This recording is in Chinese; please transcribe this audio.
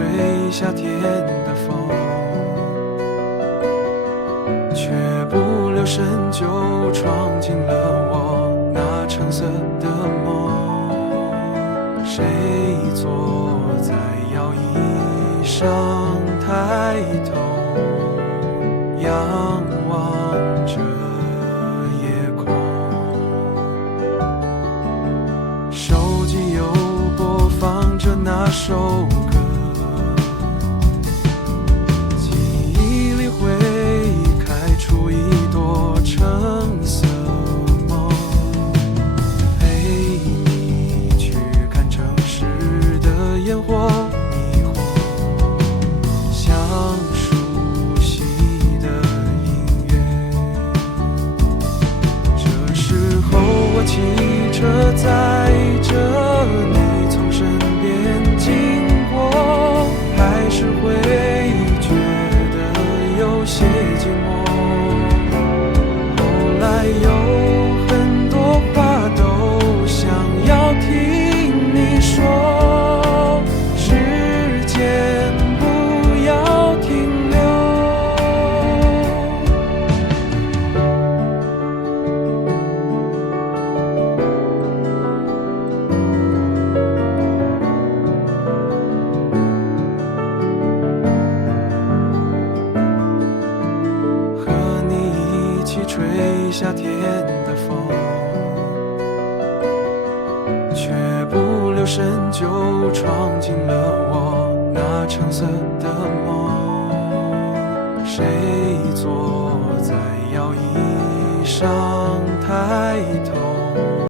吹夏天的风，却不留神就闯进了我那橙色的梦。谁坐在摇椅上抬头仰望着夜空，手机又播放着那首歌，记忆里会开出一朵橙色梦，陪你去看城市的烟火霓虹，像熟悉的音乐。这时候我骑车载着你从身边经过，还是会觉得有些寂寞。后来有很多话都想要听你说，时间不要停留。和你一起吹夏天的风，却不留神就闯进了我那橙色的梦。谁坐在摇椅上抬头